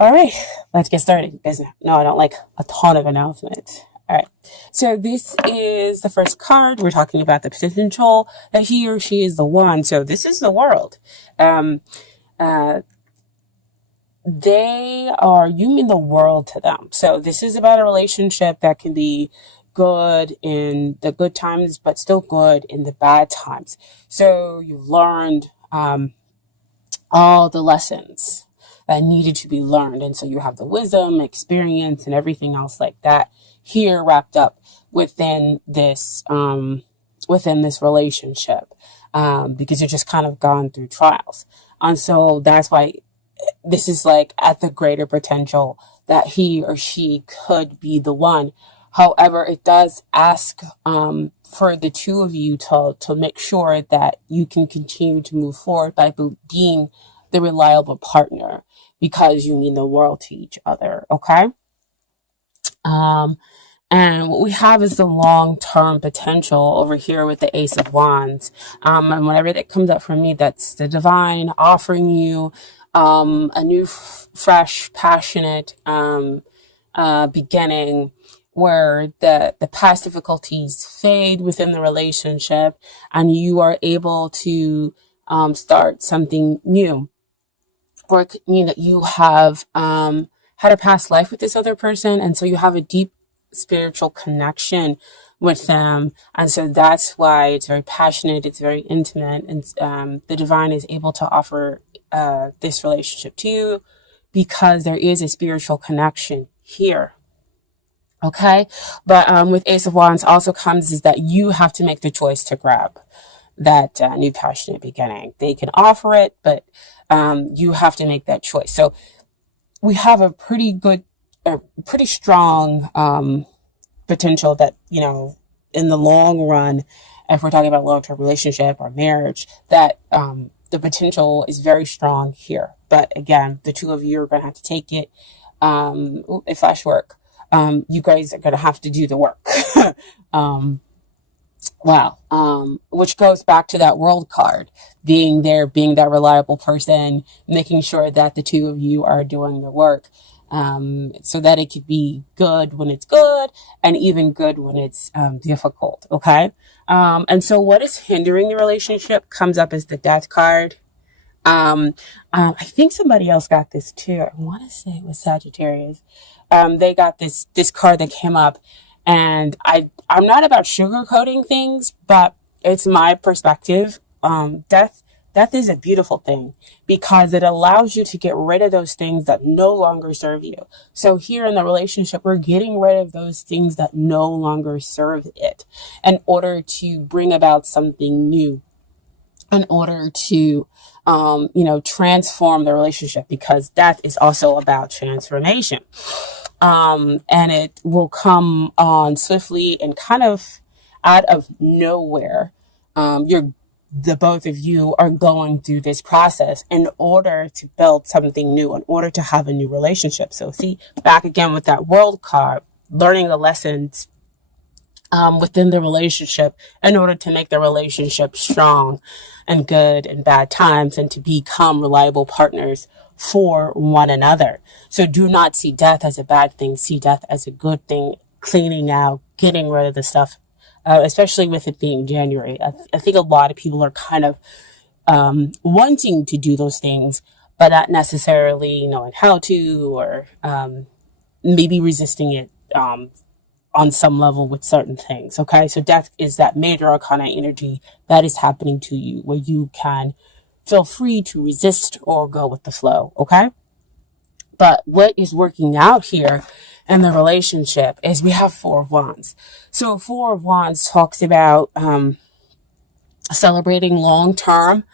All right, let's get started because no, I don't like a ton of announcements. All right, so this is the first card. We're talking about the potential that he or she is the one. So this is the world. Um, uh, you mean the world to them. So this is about a relationship that can be good in the good times, but still good in the bad times. So you've learned all the lessons that needed to be learned. And so you have the wisdom, experience, and everything else like that here wrapped up within this relationship, because you're just kind of gone through trials. And so that's why this is like at the greater potential that he or she could be the one. However, it does ask for the two of you to make sure that you can continue to move forward by being the reliable partner because you mean the world to each other. Okay. Um, and what we have is the long-term potential over here with the Ace of Wands. And whenever that comes up for me, that's the divine offering you a new, fresh, passionate beginning where the past difficulties fade within the relationship and you are able to start something new. Or it could mean that you have had a past life with this other person, and so you have a deep spiritual connection with them, and so that's why it's very passionate, it's very intimate, and the divine is able to offer this relationship to you because there is a spiritual connection here. Okay, but with Ace of Wands also comes is that you have to make the choice to grab that new passionate beginning. They can offer it, but you have to make that choice. So we have a pretty strong potential that, in the long run, if we're talking about long-term relationship or marriage, that the potential is very strong here. But again, the two of you are going to have to take it. It flash work. You guys are going to have to do the work. Wow. Which goes back to that world card, being there, being that reliable person, making sure that the two of you are doing the work, so that it could be good when it's good and even good when it's, difficult. Okay. And so what is hindering the relationship comes up as the death card. I think somebody else got this too. I want to say it was Sagittarius. They got this card that came up. And I'm not about sugarcoating things, but it's my perspective. Death is a beautiful thing because it allows you to get rid of those things that no longer serve you. So here in the relationship, we're getting rid of those things that no longer serve it in order to bring about something new, in order to, transform the relationship, because death is also about transformation. And it will come on swiftly and kind of out of nowhere. The both of you are going through this process in order to build something new, in order to have a new relationship. So see, back again with that world card, learning the lessons within the relationship in order to make the relationship strong and good in bad times and to become reliable partners for one another. So do not see death as a bad thing. See death as a good thing, cleaning out, getting rid of the stuff, especially with it being January. I think a lot of people are kind of wanting to do those things, but not necessarily knowing how to, or maybe resisting it on some level with certain things. Okay, so death is that major arcana energy that is happening to you where you can feel free to resist or go with the flow. Okay, but what is working out here in the relationship is we have Four of Wands. So Four of Wands talks about celebrating long term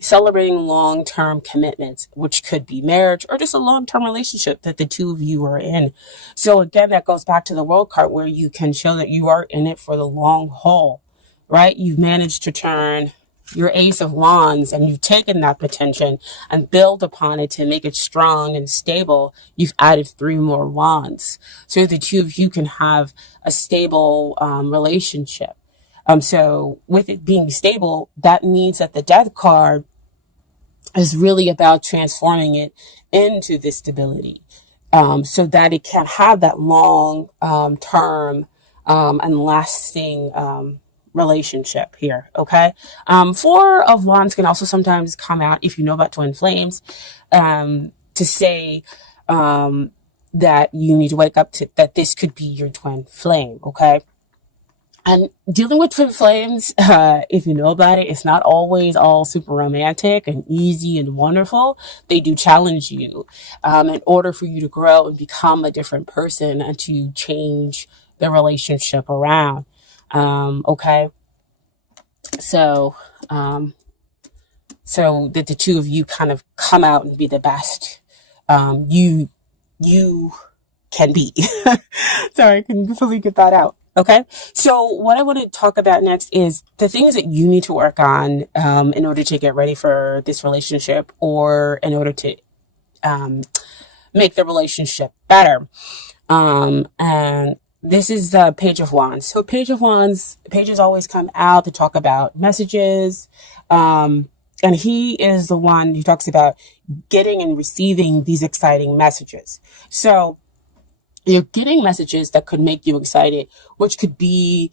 celebrating long-term commitments, which could be marriage or just a long-term relationship that the two of you are in. So again, that goes back to the world card where you can show that you are in it for the long haul, right? You've managed to turn your Ace of Wands and you've taken that potential and build upon it to make it strong and stable. You've added 3 more wands. So the two of you can have a stable relationship. So with it being stable, that means that the death card is really about transforming it into this stability, so that it can have that long term and lasting relationship here. Okay. Four of Wands can also sometimes come out, if you know about twin flames, to say that you need to wake up to that this could be your twin flame. Okay. And dealing with twin flames, if you know about it, it's not always all super romantic and easy and wonderful. They do challenge you in order for you to grow and become a different person and to change the relationship around. Okay. So, so that the two of you kind of come out and be the best you can be. Sorry, I couldn't fully get that out. Okay. So what I want to talk about next is the things that you need to work on in order to get ready for this relationship, or in order to make the relationship better. And this is the Page of Wands. So Page of Wands, pages always come out to talk about messages. And he is the one who talks about getting and receiving these exciting messages. So you're getting messages that could make you excited, which could be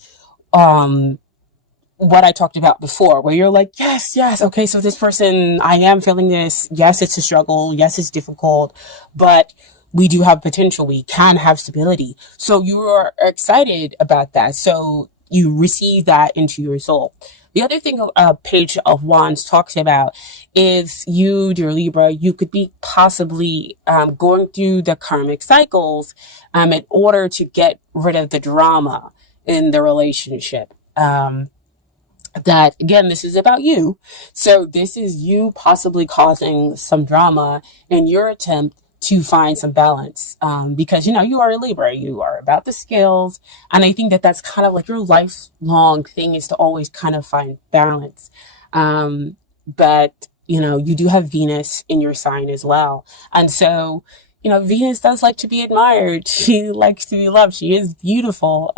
what I talked about before, where you're like, yes, okay, so this person, I am feeling this. Yes, it's a struggle. Yes, it's difficult, but we do have potential. We can have stability. So you are excited about that. So you receive that into your soul. The other thing a Page of Wands talks about is you, dear Libra, you could be possibly going through the karmic cycles in order to get rid of the drama in the relationship. That, again, this is about you. So this is you possibly causing some drama in your attempt to find some balance, because, you are a Libra, you are about the scales. And I think that that's kind of like your lifelong thing, is to always kind of find balance. But, you do have Venus in your sign as well. And so, Venus does like to be admired. She likes to be loved. She is beautiful.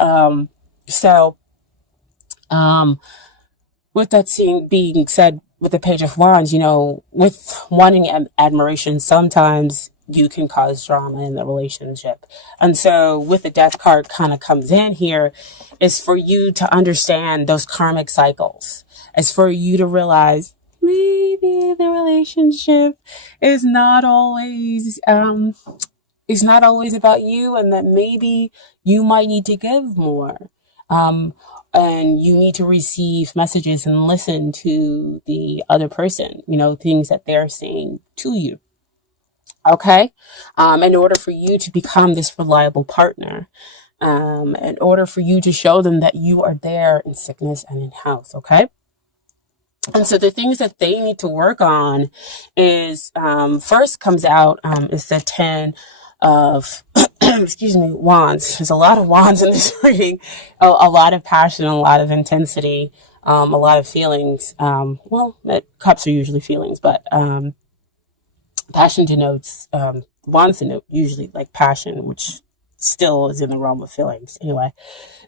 With that being said, with the Page of Wands, with wanting admiration, sometimes you can cause drama in the relationship. And so with the Death card kind of comes in here, is for you to understand those karmic cycles. It's for you to realize maybe the relationship is not always about you, and that maybe you might need to give more. And you need to receive messages and listen to the other person, things that they're saying to you. Okay. In order for you to become this reliable partner, in order for you to show them that you are there in sickness and in health. Okay. And so the things that they need to work on is, first comes out, is the 10 of, wands. There's a lot of wands in this reading, a lot of passion, a lot of intensity, a lot of feelings. Cups are usually feelings, but, passion denotes, wands denote usually like passion, which still is in the realm of feelings. Anyway,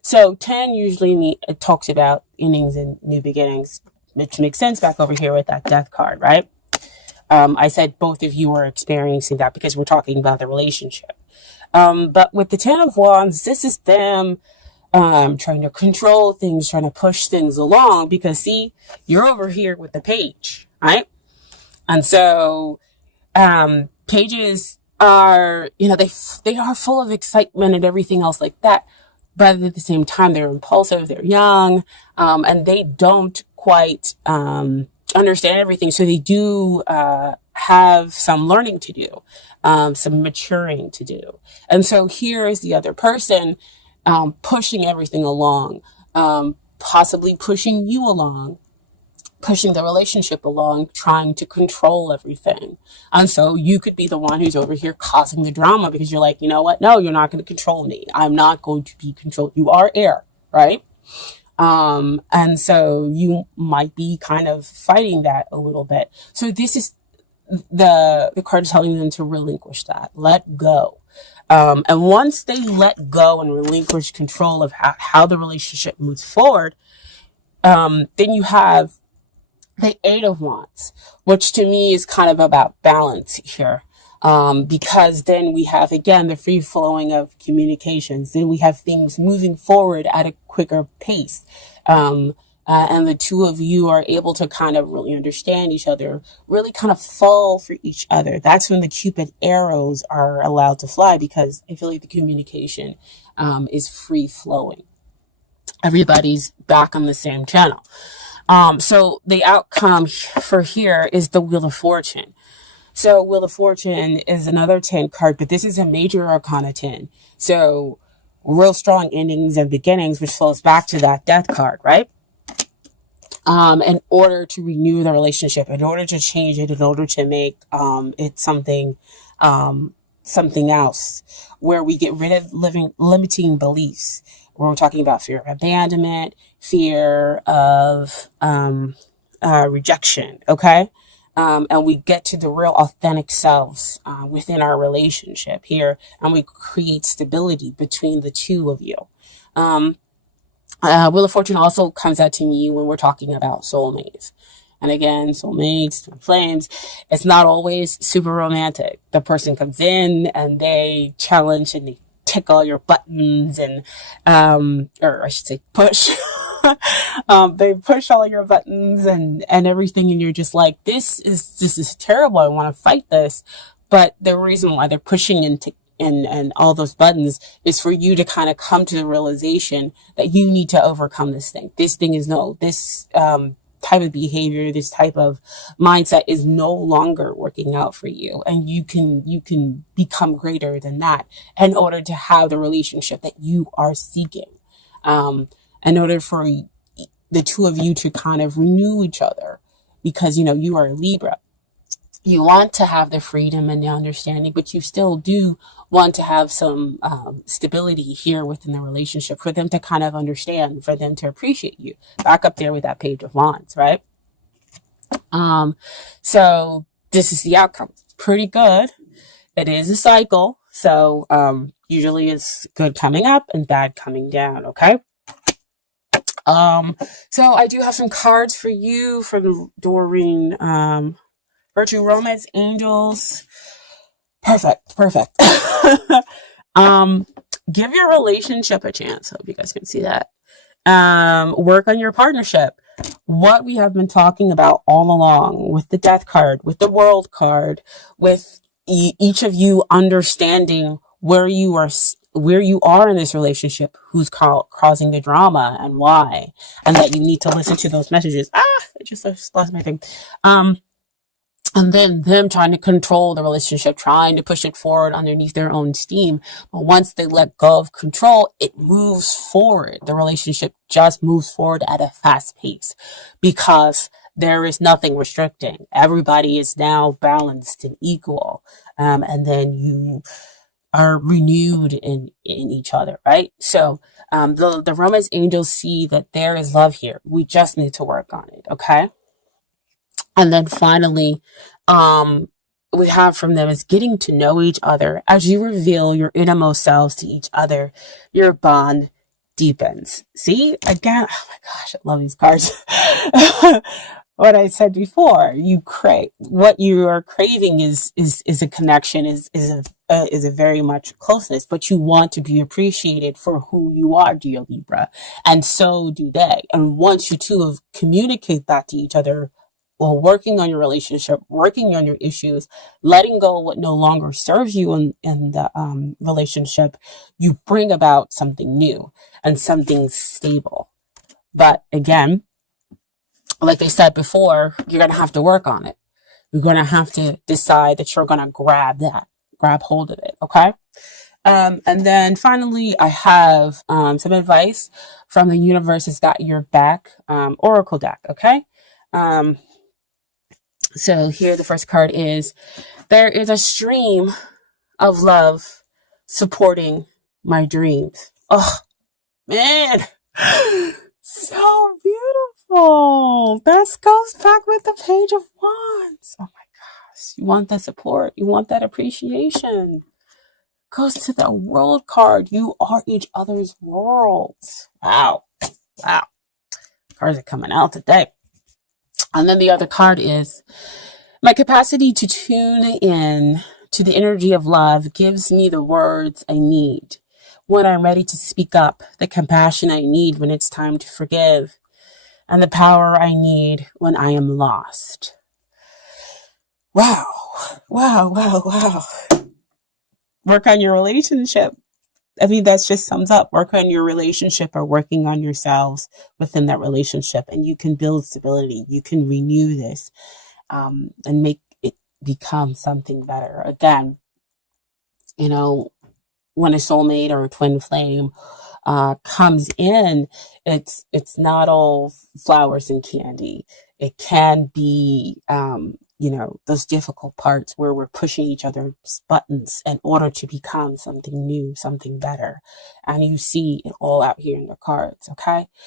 so 10 usually it talks about innings and new beginnings, which makes sense back over here with that Death card, right? I said both of you are experiencing that because we're talking about the relationship. But with the 10 of Wands, this is them trying to control things, trying to push things along, because see, you're over here with the Page, right? And so pages are, they are full of excitement and everything else like that. But at the same time, they're impulsive, they're young, and they don't quite understand everything. So they do have some learning to do, some maturing to do. And so here is the other person pushing everything along, possibly pushing you along, pushing the relationship along, trying to control everything. And so you could be the one who's over here causing the drama, because you're like, you know what? No, you're not going to control me. I'm not going to be controlled. You are air, right? And so you might be kind of fighting that a little bit. So this is the card is telling them to relinquish that, let go. And once they let go and relinquish control of how the relationship moves forward, then you have the Eight of Wands, which to me is kind of about balance here. Because then we have, again, the free flowing of communications. Then we have things moving forward at a quicker pace. And the two of you are able to kind of really understand each other, really kind of fall for each other. That's when the Cupid arrows are allowed to fly, because I feel like the communication is free flowing. Everybody's back on the same channel. So the outcome for here is the Wheel of Fortune. So Wheel of Fortune is another 10 card, but this is a major arcana 10. So real strong endings and beginnings, which flows back to that Death card, right? In order to renew the relationship, in order to change it, in order to make it something else, where we get rid of limiting beliefs. Where we're talking about fear of abandonment, fear of rejection, okay? And we get to the real authentic selves within our relationship here, and we create stability between the two of you. Wheel of Fortune also comes out to me when we're talking about soulmates. And again, soulmates, twin flames, it's not always super romantic. The person comes in and they challenge and they tickle your buttons and, or I should say push. They push all your buttons and everything. And you're just like, this is terrible. I want to fight this. But the reason why they're pushing and all those buttons is for you to kind of come to the realization that you need to overcome this thing. This thing is type of behavior, this type of mindset is no longer working out for you. And you can become greater than that in order to have the relationship that you are seeking. In order for the two of you to kind of renew each other, because, you are a Libra. You want to have the freedom and the understanding, but you still do want to have some stability here within the relationship for them to kind of understand, for them to appreciate you. Back up there with that Page of Wands, right? So this is the outcome. It's pretty good. It is a cycle. So usually it's good coming up and bad coming down, okay? So I do have some cards for you from Doreen. Virtue, Romance, Angels. Perfect. Give your relationship a chance. Hope you guys can see that. Work on your partnership. What we have been talking about all along with the Death card, with the World card, with each of you understanding where you are in this relationship, who's causing the drama and why, and that you need to listen to those messages. I just lost my thing. And then them trying to control the relationship, trying to push it forward underneath their own steam. But once they let go of control, it moves forward. The relationship just moves forward at a fast pace because there is nothing restricting. Everybody is now balanced and equal. And then you are renewed in each other, right? So the Romance Angels see that there is love here. We just need to work on it, okay? And then finally, we have from them is getting to know each other. As you reveal your innermost selves to each other, your bond deepens. See, again, oh my gosh, I love these cards. What I said before, what you are craving is a connection, is a very much closeness, but you want to be appreciated for who you are, dear Libra, and so do they. And once you two have communicate that to each other, while working on your relationship, working on your issues, letting go of what no longer serves you in the relationship, you bring about something new and something stable. But again, like they said before, you're going to have to work on it. You're going to have to decide that you're going to grab hold of it, okay? And then finally, I have some advice from the Universe Has Got Your Back Oracle deck, okay? So here the first card is, there is a stream of love supporting my dreams. Oh, man. So beautiful. That goes back with the Page of Wands. Oh my gosh. You want that support. You want that appreciation. Goes to the World card. You are each other's worlds. Wow. Cards are coming out today. And then the other card is my capacity to tune in to the energy of love gives me the words I need when I'm ready to speak up, the compassion I need when it's time to forgive, and the power I need when I am lost. Wow. Wow, wow, wow. Work on your relationship. I mean, that just sums up work on your relationship or working on yourselves within that relationship. And you can build stability. You can renew this and make it become something better. Again, you know, when a soulmate or a twin flame comes in, it's not all flowers and candy. It can be, those difficult parts where we're pushing each other's buttons in order to become something new, something better. And you see it all out here in the cards, okay?